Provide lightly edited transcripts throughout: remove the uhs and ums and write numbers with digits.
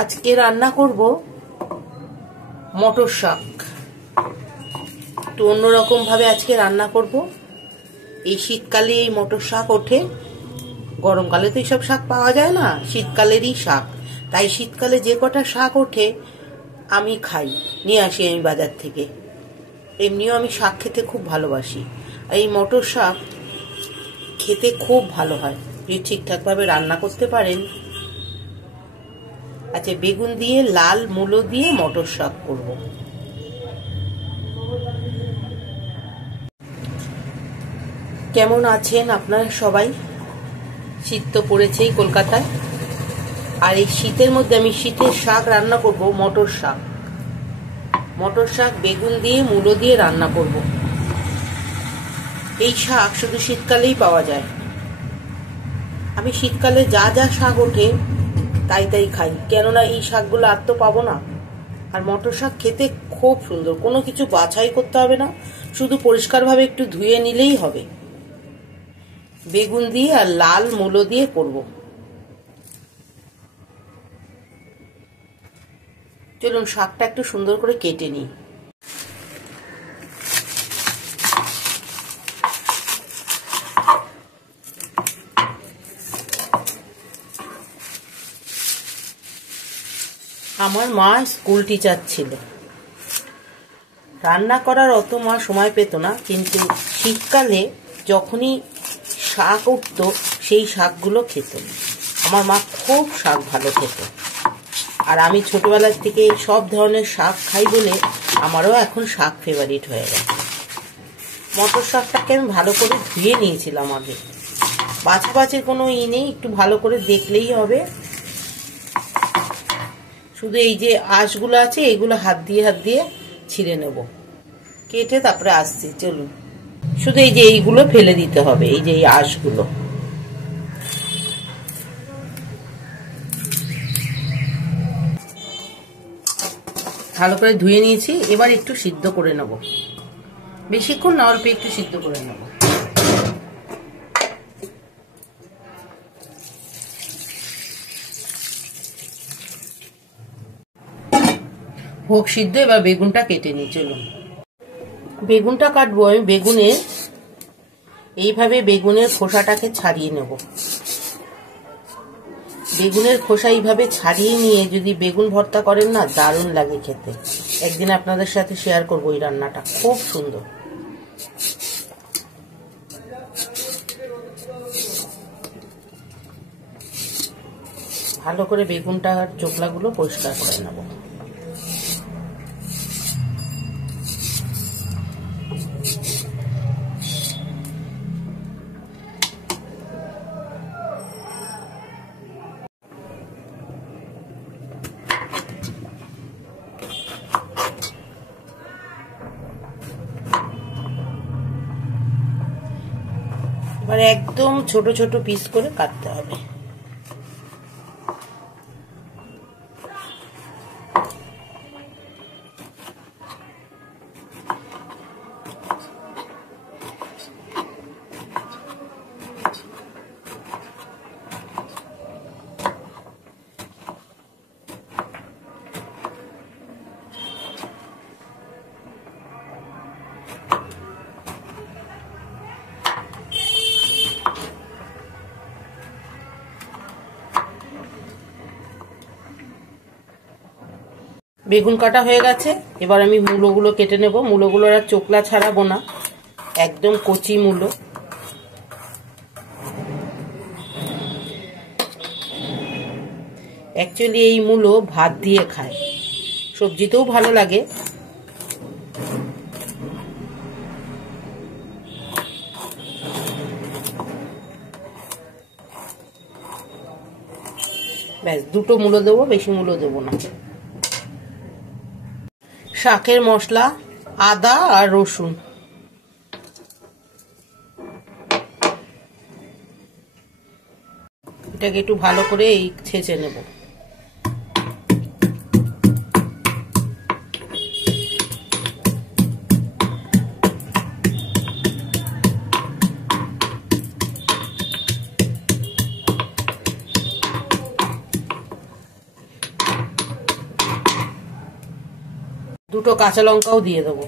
আজকে রান্না করব মটর শাক। তো অন্যরকম ভাবে আজকে রান্না করব। এই শীতকালে এই মটর শাক ওঠে, গরমকালে তো এইসব শাক পাওয়া যায় না, শীতকালেরই শাক। তাই শীতকালে যে কটা শাক ওঠে আমি খাই, নিয়ে আসি আমি বাজার থেকে। এমনিও আমি শাক খেতে খুব ভালোবাসি। আর এই মটর শাক খেতে খুব ভালো হয় যদি ঠিকঠাকভাবে রান্না করতে পারেন। আচ্ছা, বেগুন দিয়ে লাল মূলো দিয়ে মটর শাক করব। কেমন আছেন আপনারা সবাই? শীত তো পড়েছেই কলকাতায়। আর এই শীতের মধ্যে আমি শীতের শাক রান্না করব মটর শাক। মটর শাক বেগুন দিয়ে মূলো দিয়ে রান্না করব। এই শাক শুধু শীতকালেই পাওয়া যায়। আমি শীতকালে যা যা শাক ওঠে তাই তাই খাই, কেননা এই শাকগুলো আর তো পাবো না। আর মটর শাক খেতে খুব সুন্দর, কোনো কিছু বাছাই করতে হবে না, শুধু পরিষ্কারভাবে একটু ধুয়ে নিলেই হবে। বেগুন দিয়ে আর লাল মূলো দিয়ে করব। চলুন শাকটা একটু সুন্দর করে কেটে নিই। আমার মা স্কুল টিচার ছিল, রান্না করার অত মা সময় পেত না, কিন্তু শীতকালে যখনই শাক উঠত সেই শাকগুলো খেত। আমার মা খুব শাক ভালো খেত। আর আমি ছোটবেলার থেকে সব ধরনের শাক খাই বলে আমারও এখন শাক ফেভারিট হয়ে গেছে। মটর শাকটাকে আমি ভালো করে ধুয়ে নিয়েছিলাম আগে, বাছাবাছির কোনো নেই, একটু ভালো করে দেখলেই হবে। শুধু এই যে আঁশগুলো আছে এইগুলো হাত দিয়ে ছিঁড়ে নেব, কেটে তারপরে আসছি। চলুন, শুধু এই যে এইগুলো ফেলে দিতে হবে, এই যে এই আঁশগুলো। ভালো করে ধুয়ে নিয়েছি, এবার একটু সিদ্ধ করে নেব। বেশিক্ষণ না, অল্প একটু সিদ্ধ করে নেব। হোক সিদ্ধ, এবার বেগুনটা কেটে নিই। চলুন, বেগুনটা কাটবো আমি। এইভাবে বেগুনের খোসাটাকে ছাড়িয়ে নেব। বেগুনের খোসা এইভাবে ছাড়িয়ে নিয়ে যদি বেগুন ভর্তা করেন না, দারুণ লাগে খেতে। একদিন আপনাদের সাথে শেয়ার করবো এই রান্নাটা, খুব সুন্দর। ভালো করে বেগুনটার চোখলাগুলো পরিষ্কার করে নেব। এবার একদম ছোট ছোট পিস করে কাটতে হবে। বেগুন কাটা হয়ে গেছে, এবার আমি মূলোগুলো কেটে নেব। মূলোগুলোর আর চোকলা ছাড়াবো না, একদম কচি মূলো। অ্যাকচুয়ালি এই মূলো ভাত দিয়ে খায়, সবজিতেও ভালো লাগে। ব্যাস, দুটো মূলো দেবো, বেশি মূলো দেবো না। শাকের মশলা, আদা আর রসুন, এটাকে একটু ভালো করে ছেঁচে নেব। দুটো কাঁচা লঙ্কাও দিয়ে দেবো।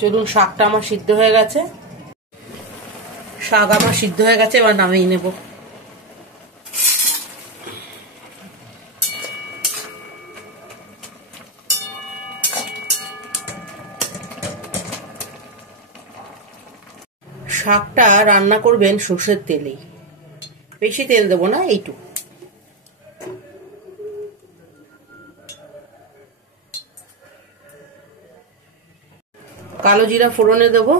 চলুন, শাকটা আমার সিদ্ধ হয়ে গেছে। শাক আমার সিদ্ধ হয়ে গেছে, এবার নামিয়ে নেব। শাকটা রান্না করবেন সর্ষের তেলেই, বেশি তেল দেবো না, এইটুকু। কালো জিরা ফোড়নে দেবো।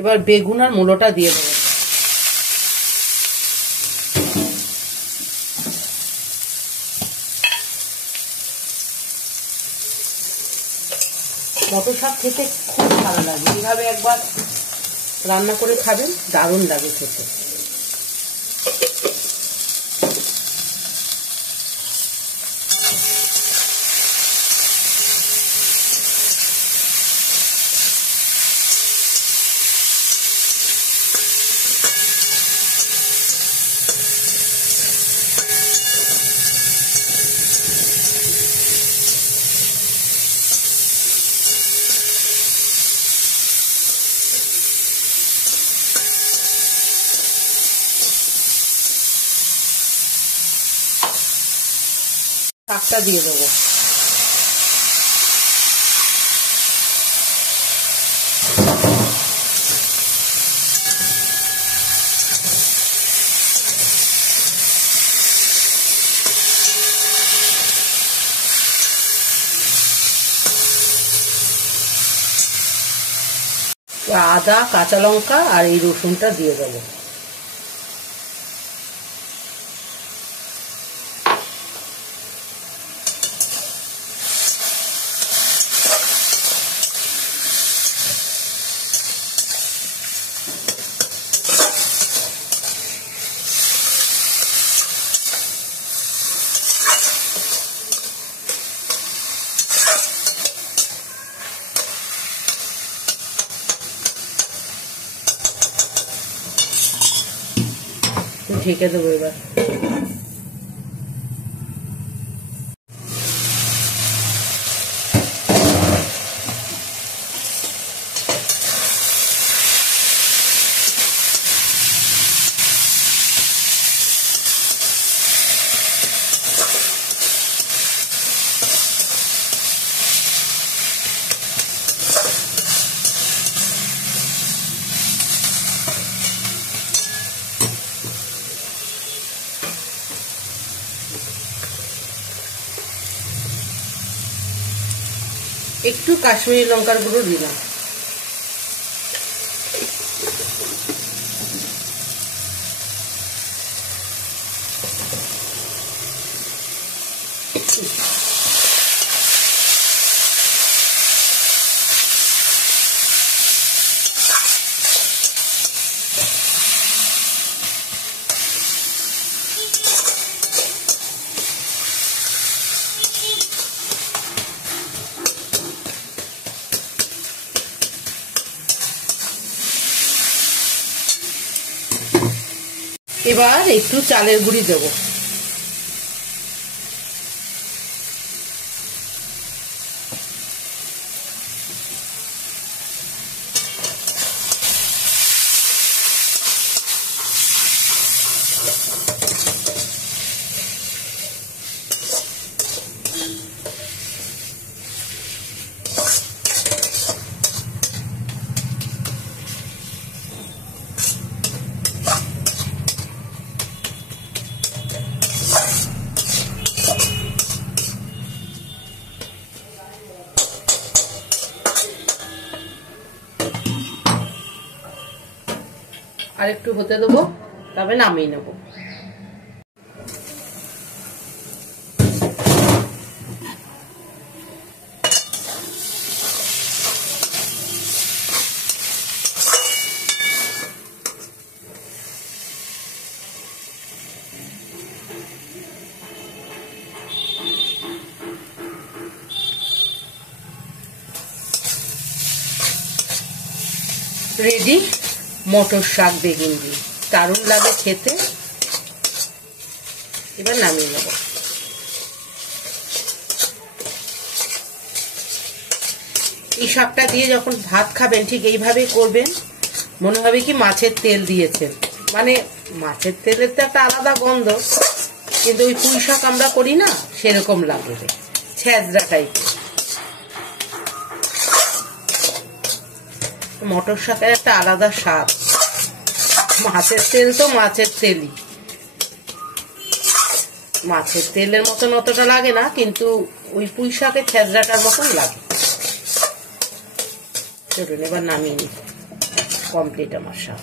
এবার বেগুন আর মূলোটা দিয়ে দেবো। মটর শাক খেতে খুব ভালো লাগে, এইভাবে একবার রান্না করে খাবেন, দারুণ লাগে খেতে। শাকটা দিয়ে দেবো। আদা, কাঁচা লঙ্কা আর এই রসুনটা দিয়ে দেবো। ঢেকে দেবো এবার। একটু কাশ্মীরি লঙ্কার গুঁড়ো দিলাম। এবার একটু চালের গুঁড়ি দেবো। আর একটু হতে দেবো, তবে নামিয়ে নেব। রেডি মটর শাক বেগুন দিয়ে, দারুণ লাগে খেতে। এবার নামিয়ে নেব। এই শাকটা দিয়ে যখন ভাত খাবেন ঠিক এইভাবেই করবেন, মনে হবে কি মাছের তেল দিয়েছেন। মানে মাছের তেলের তো একটা আলাদা গন্ধ, কিন্তু ওই পুঁই শাক আমরা করি না সেরকম লাগবে, ছ্যাঁচড়া টাইপের। মটর শাকের একটা আলাদা স্বাদ। মাছের তেল তো মাছের তেলই, মাছের তেলের মতন অতটা লাগে না, কিন্তু ওই পুঁই শাকের ছ্যাঁচড়াটার মতন লাগে। চলুন এবার নামিয়ে নিই, কমপ্লিট আমার শাক।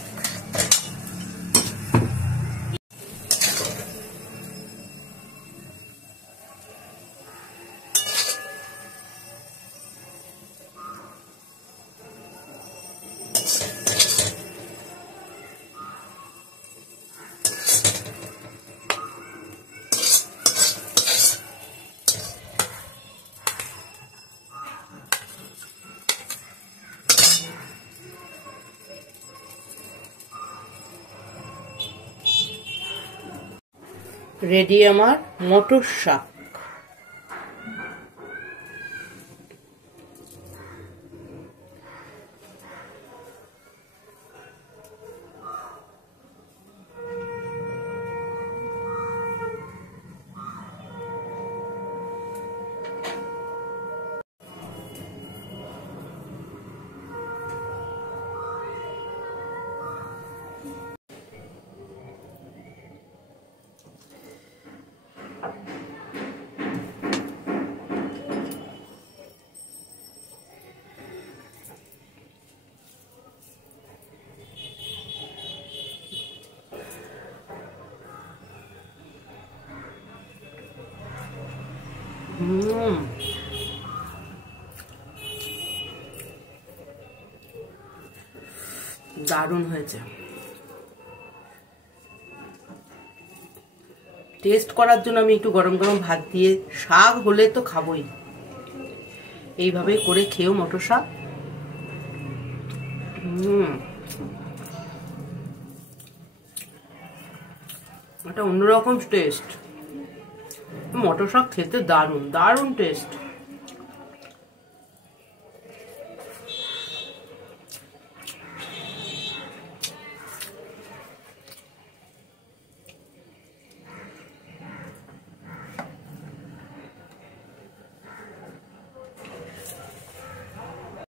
রেডি আমার মটর শাক। দারুণ হয়েছে। টেস্ট করার জন্য আমি একটু গরম গরম ভাত দিয়ে, শাক হলে তো খাবোই, এইভাবে করে খেয়েও মটর শাক। এটা অন্যরকম টেস্ট। মটর শাক খেতে দারুণ দারুণ টেস্ট।